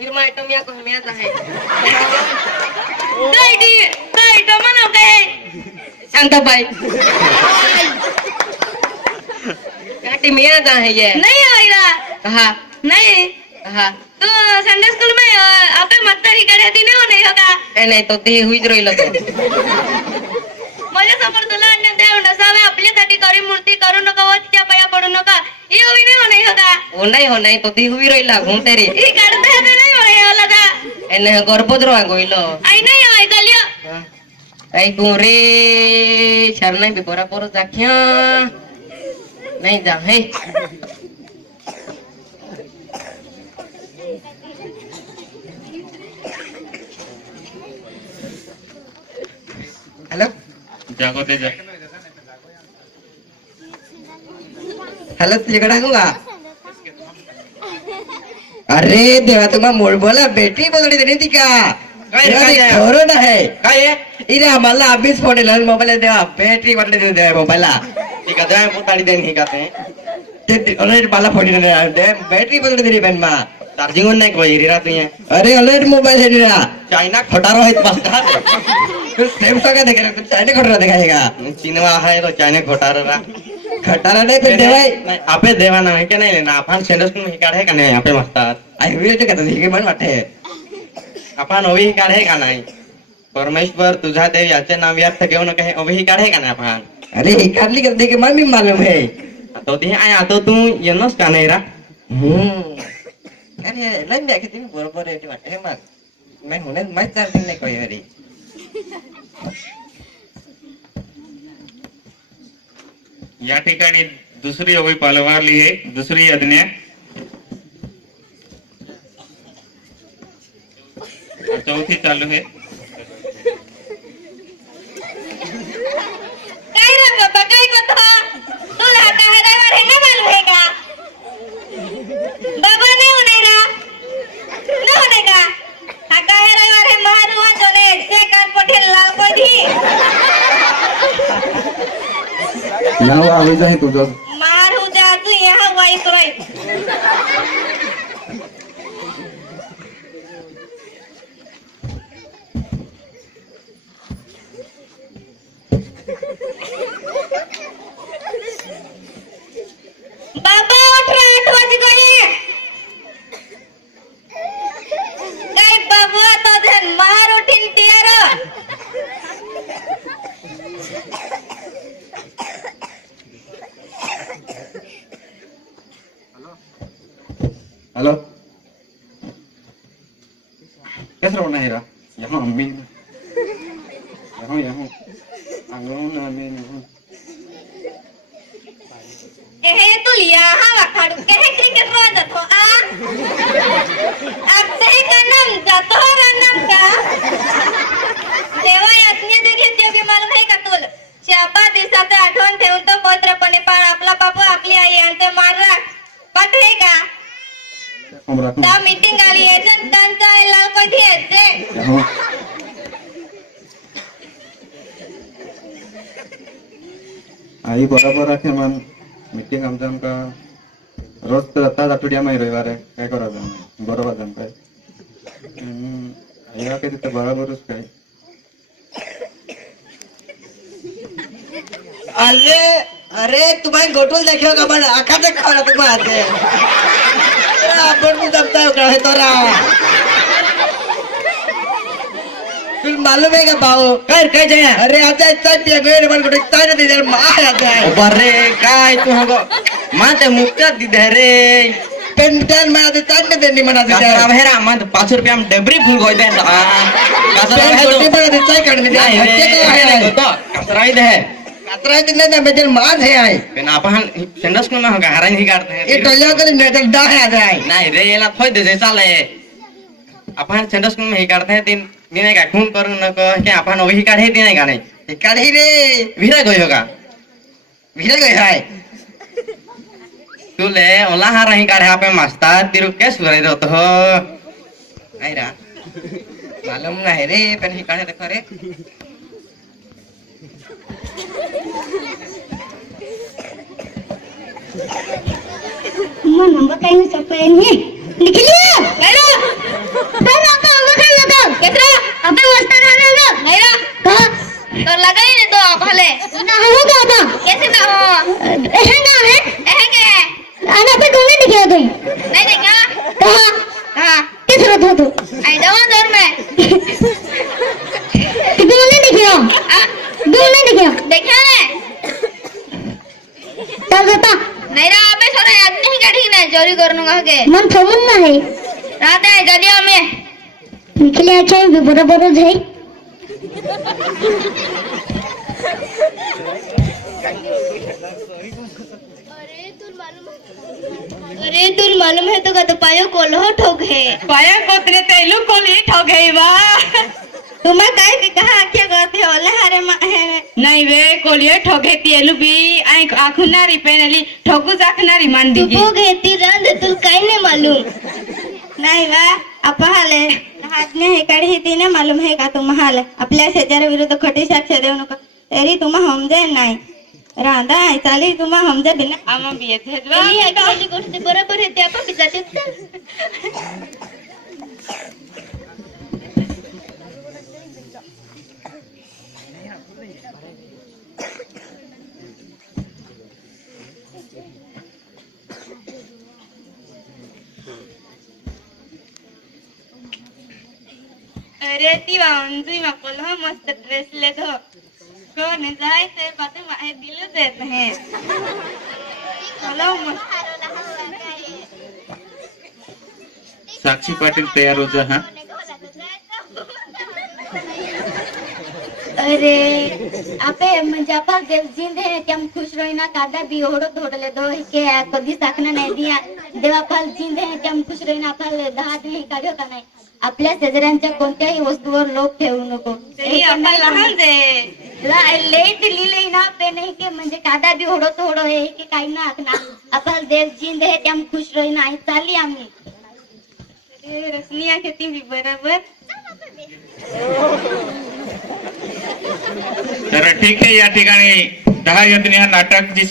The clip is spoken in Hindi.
Irma item ya ko hamiya jahe. Kai to mano kai. Santa bai. Kati miya jahe ye. नहीं आएगा कहा नहीं कहा तो संडे स्कूल में आपे मत्तरी करे दिन नहीं होगा नहीं तो ती हुई रोइलो तो माझ्या समोर तुला अन्य देव नसावे आपल्यासाठी करी मूर्ती करू नका व तिच्या पाया पडू नका ये भी नहीं होगा हो नहीं तो ती हुई रोइला घूम तेरी ही करते हैं नहीं होने वाला था एने गर्भद्रो गोइलो आई नहीं आई गलियो आई गोरे शरण भी बोरा बोरा जाख्या नहीं जा है हेलो जागो दे जा हेलो तिकडा हुआ अरे देवा तुम्हा मोड बोला बेटी बोलणी देणे ती का कोरोना है काय आहे इरे आम्हाला अभीच फोन लावून मोबाईल देवा बॅटरी वाटले दे मोबाईलला ठीक आहे पोताडी देन ही काते ते ऑलरेडी मला फोन दे बॅटरी बदलली तरी पण मा चार्जिंग वर नाही कोई रिरा तू अरे ऑलरेडी मोबाईल है रा चाइना खोटारो है बसता तू सैमसंग का देखेगा तू चाइना खोटा देखाएगा चीनवा है तो चाइना खोटारो रा खटारा नाही पण देवाय नाही आपे देवा ना के नाही लेना आपण सेंडस में ही काढे का नाही आपे मस्तात आई व्हिडिओ का हे मन वाटते आपण ओवी ही काढे का नाही परमेश्वर तुझा देव याचे नाम व्यर्थ घेऊ नका हे ओवी ही काढे का नाही आपण अरे हे काढली का देखे मला मी मालूम है तो ती आया तो तू येनोस का नाही रा अरे लय मी किती बरोबर आहे वाटते मग मैं होणे मैं चार्जिंग नाही कोई अरे या ठिकाणी दुसरी ओवी पालवारली आहे दुसरी यज्ञ चौथी चालू है काय रे बाबा काय कथा तुला कहारावर है ना मालूम है का बाबा नहीं होने ना ना होने का हा कहारावर है महारुआ जोने से कान पटेल लाल कोधी नाव आवाज आहे तुझं मारू जातू यहाँ वाइस राइट बाबा उठ रहा 8 बज गए काय बाबू तो धन मार उठिन तियारो हेलो कैसे रोना है रा यहाँ अम्मी यहाँ आंगन में एहे तू लिया हा वाखाडू के है क्रिकेट रो जातो आ अब ते कनम जातो रनम का देवा यातने देखे ते भी मालूम है का तुल शाबा दिवसाचे आठवण ठेवून तो पवित्रपणे पाळ आपला बापू आपली आई यांचे मार राख पाठ है का ता मीटिंग आली एजंट त्यांचा लाल कधी येते आई बरोबर आहे मन मीटिंग आमका रोज तर आता आठवड्या मै रविवार आहे काय करायचं बरोबर जमताय आईला काय तिथं बरोबरच काय अरे अरे तुम्हारे गोटुल देखियो का मन आखा तक खाना तुम्हारे आपण भी दबता है तोरा फिर मालूम है का भाऊ कर कह जाए अरे आता इतना पिया गए मन को इतना नहीं दे मार आता है बरे काय तू हगो माते मुक्ता दिदे रे पेंटन में आते तान में देनी मना दे अब हेरा मत 5 रुपया हम डेबरी फुल गोई दे कसरा है छोटी बड़ा दे चाय करने दे बच्चे को है तो कसरा ही दे कतरा दिन ना बेचल मान है आई पण आपण सेंडस को ना हगा हराई ही काढते हैं ये टोलिया को नहीं तो डा है आई नाही रे याला खोय दे चाले आपण सेंडस को ही काढते हैं दिन दिने का खून करू नको की आपण ओही काढे दिने का नाही काढी रे विरा गयो का विरा गयो है तुले ओला हारा ही काढे आपे मास्टर तिरु के सुरे दो तो आईरा मालूम नहीं रे पण ही काढे देखो रे मन बताइए सब पे नहीं लिख लिया ले लो गे मन थमुन नाही राधा जदी हमें निकले आचे भी बरोबर है अरे तुल मालूम है तो का तो पायो कोल्हो ठोक है पाया कोतरे तेलू कोली ठोगई बा तुम्हें काय के कहा आखे करते हो ले हरे नहीं वे कोलिये ठोगे तेलू भी आई आखुनारी पेनली ठोकू जाखनारी मान तू दीगी वो घेती रंद तुल काय नहीं मालूम नाही वा अपहाले हातने हे काढी ती नाही मालूम है का तुम्हाला आपल्या शेजाऱ्या विरुद्ध खोटी साक्ष देऊ नका तरी तुम्हा समजे नाही राधा आहे चालेल तुम्हा समजे बिना आमा बिये चली आहे का वाली गोष्ट बरोबर आहे ते आपण बिचाते अरे ती वांजी मा कोल्हा मस्त ड्रेस ले दो कोण जाय ते बाते माहे दिल देत है कोल्हा मस्त साक्षी पाटील तयार हो जा हाँ अरे आपे म्हणजे आपण जिंदे केम खुश रहिना कादा बी ओढो थोडले दो के कधी साखना नाही दिया देवा पाल जिंदे केम खुश रहिना आपण दहा नाही काढ्यो का नाही आपल्या शेजाऱ्यांच्या कोणत्याही वस्तूवर लोभ ठेवू नको आपण लहान जे लेट लिहिले ना पे नाही के म्हणजे कादा बी ओढो थोडो हे की काही ना आखना आपण देव जिंदे केम खुश रहिना आहे चालली आम्ही अरे रसनिया खेती भी बरोबर तर ठीक आहे या ठिकाणी 10 यज्ञ नाटक जी